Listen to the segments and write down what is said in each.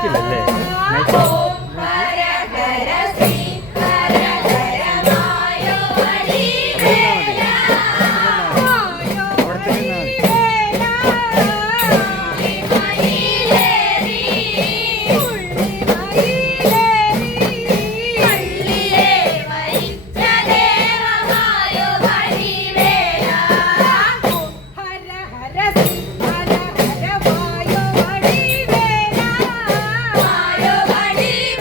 മൈക്കില്ലല്ലേ? ഹര ഹര വായോ വടിവേല വായോ വടിവേല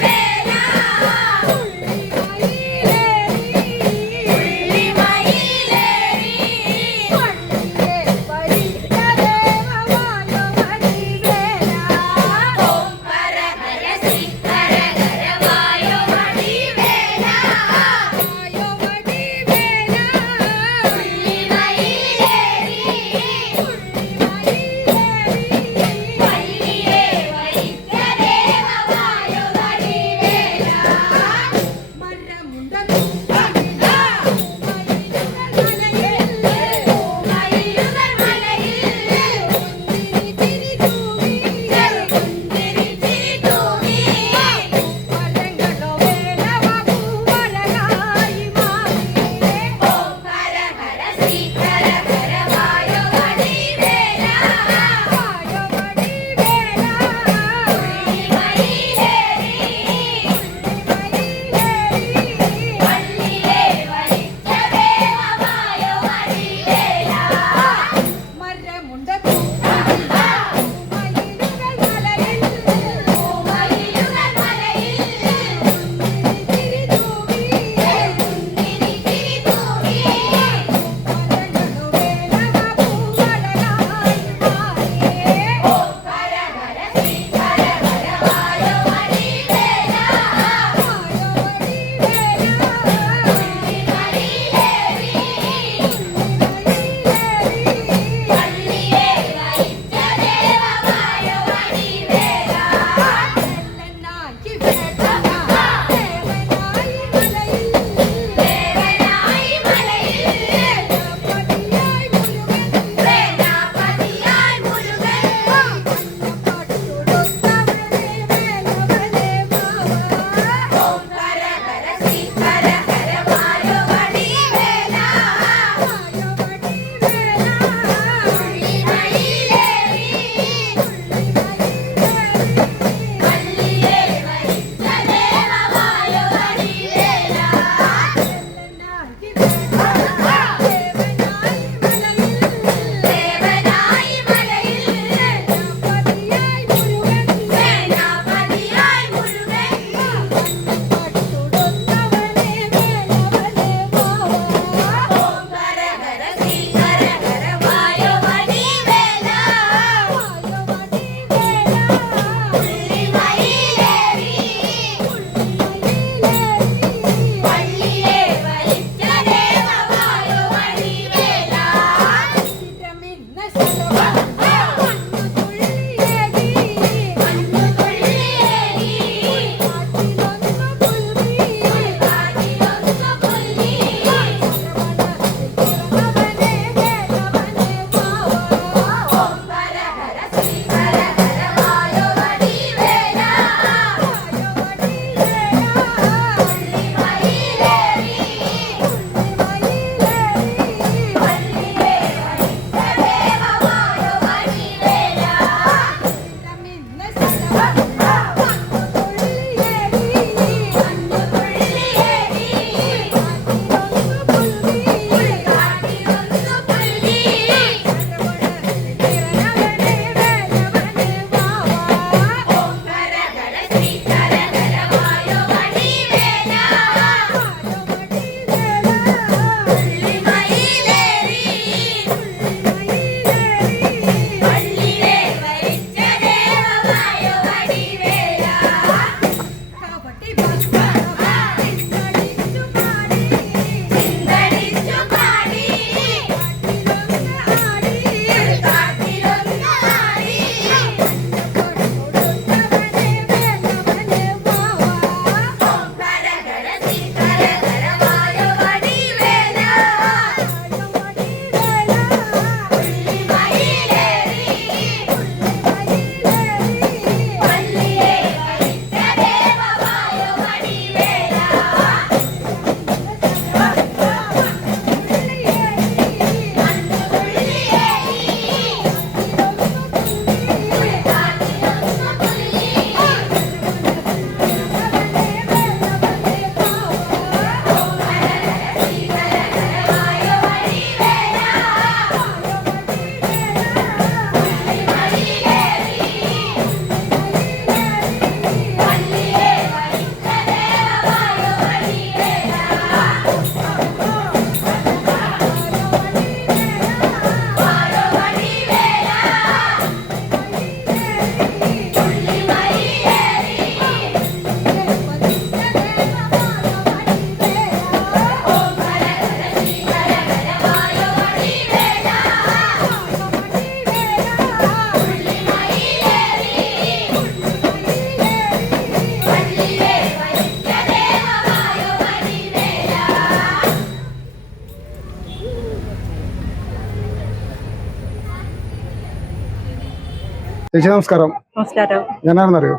ചേച്ചി നമസ്കാരം. നമസ്കാരം. ഞാനാണെന്നറിയോ?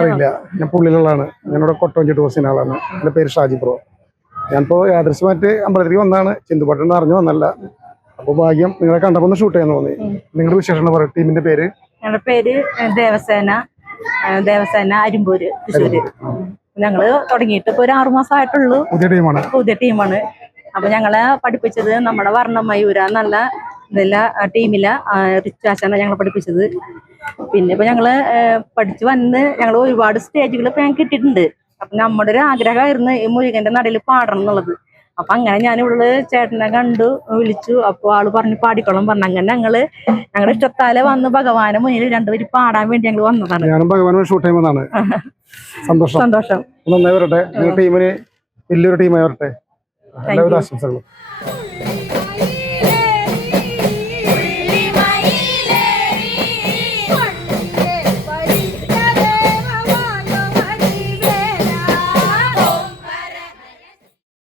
അറിയില്ല. ഞാൻ പുള്ളിലുള്ളതാണ്. ഞാനിവിടെ കൊട്ടോഞ്ചി ടൂറിസ്റ്റിൻ്റെ ആളാണ്. എൻ്റെ പേര് ഷാജി ബ്രോ. ഞാനിപ്പോൾ യാദൃശ്യമായിട്ട് അമ്പലത്തിലേക്ക് വന്നതാണ്. ചിന്തുപാട്ടെന്ന് അറിഞ്ഞു വന്നല്ല. അപ്പോൾ ഭാഗ്യം നിങ്ങളെ കണ്ടപ്പോൾ ഒന്ന് ഷൂട്ട് ചെയ്യാൻ തോന്നി. നിങ്ങളുടെ വിശേഷം പറയും. ടീമിന്റെ പേര്? ഞങ്ങളുടെ പേര് ദേവസേന അരിമ്പൂര് തൃശ്ശൂര്. ഞങ്ങള് തുടങ്ങിയിട്ട് ഇപ്പൊ ഒരു 6 മാസമായിട്ടുള്ളൂ. പുതിയ ടീമാണ്. അപ്പൊ ഞങ്ങളെ പഠിപ്പിച്ചത് നമ്മുടെ വർണ്ണമയൂര എന്നുള്ള ടീമിലെ റിച്ചാച്ചാണ് ഞങ്ങളെ പഠിപ്പിച്ചത്. പിന്നെ ഇപ്പൊ ഞങ്ങള് പഠിച്ചു വന്ന് ഞങ്ങൾ ഒരുപാട് സ്റ്റേജുകൾ ഇപ്പൊ ഞങ്ങൾക്ക് കിട്ടിയിട്ടുണ്ട്. അപ്പൊ നമ്മുടെ ഒരു ആഗ്രഹമായിരുന്നു ഈ മുരുകന്റെ നടയിൽ പാടണം എന്നുള്ളത്. അപ്പൊ അങ്ങനെ ഞാൻ ഇവിടെ ചേട്ടനെ കണ്ടു, വിളിച്ചു. അപ്പൊ ആള് പറഞ്ഞു പാടിക്കോളം പറഞ്ഞു. അങ്ങനെ ഞങ്ങളുടെ ഇഷ്ടത്താലെ വന്ന് ഭഗവാനെ മുന്നിൽ രണ്ടുപേരും പാടാൻ വേണ്ടി ഞങ്ങൾ വന്നതാണ്. ഞാനും ഭഗവാനും ഷൂട്ട് ചെയ്യുന്നതാണ്. സന്തോഷം. നന്നായി വരട്ടെ. ടീമിന് വലിയൊരു ടീമായി വരട്ടെ. എല്ലാവിധ ആശംസകളും.